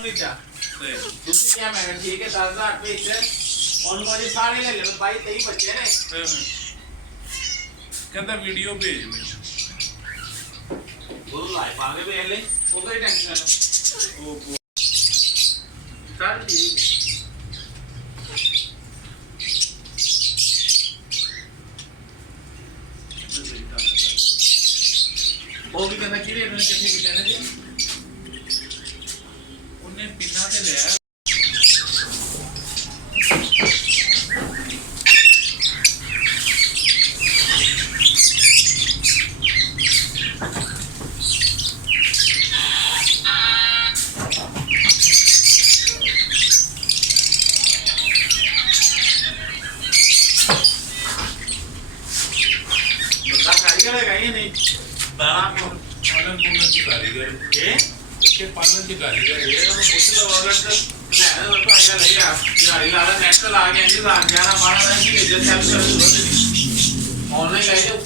ਤੁਸੀਂ ਕਿਹਾ ਮੈਂ ਠੀਕ ਹੈ 10,000 ਰੁਪਏ ਉਹਨੂੰ ਜੀ ਸਾਰੇ ਲੈ ਲਓ 22 23 ਬੱਚੇ ਨੇ ਕਹਿੰਦਾ ਵੀਡੀਓ ਭੇਜ ਮੈਨੂੰ ਉਹ ਲਾਈਵ ਪਾਗੇ ਵੇਖ ਲੈ ਉਹ ਕੋਈ ਟੈਨਸ਼ਨ ਉਹ ਸਰ ਠੀਕ ਉਹ ਵੀ ਕਹਿੰਦਾ ਕਿ ਰੇਟ ਨੇ ਕਿੱਥੇ ਕਿਤੇ ਨੇ ਜੀ ਉਹਨੇ ਪਿੰਨਾ ਤੇ ਲਿਆ ਬੰਦਾ ਕਾਰੀਗਰ ਹੈਗਾ ਹੀ ਨਹੀਂ ਪਾਲਣ ਪੂਰਨ ਦੀ ਕਾਰੀਗਰ ਇਹ ਕਿ ਪਾਲਣ ਦੀ ਕਾਰੀਗਰ ਇਹ ਤਾਂ ਪੁੱਛ ਲਓ ਅਗਰ ਤਾਂ ਲੈ ਉਹ ਭਾਈਆ ਲੈ ਆ ਦਿਹਾੜੀ ਲਾ ਨੈਟ ਲਾ ਕੇ ਜੀ 11 12 ਦਿਨ ਦੀ ਜੇ ਸੈਲ ਕਰ ਆਨਲਾਈਨ ਲੈ ਜਾਓ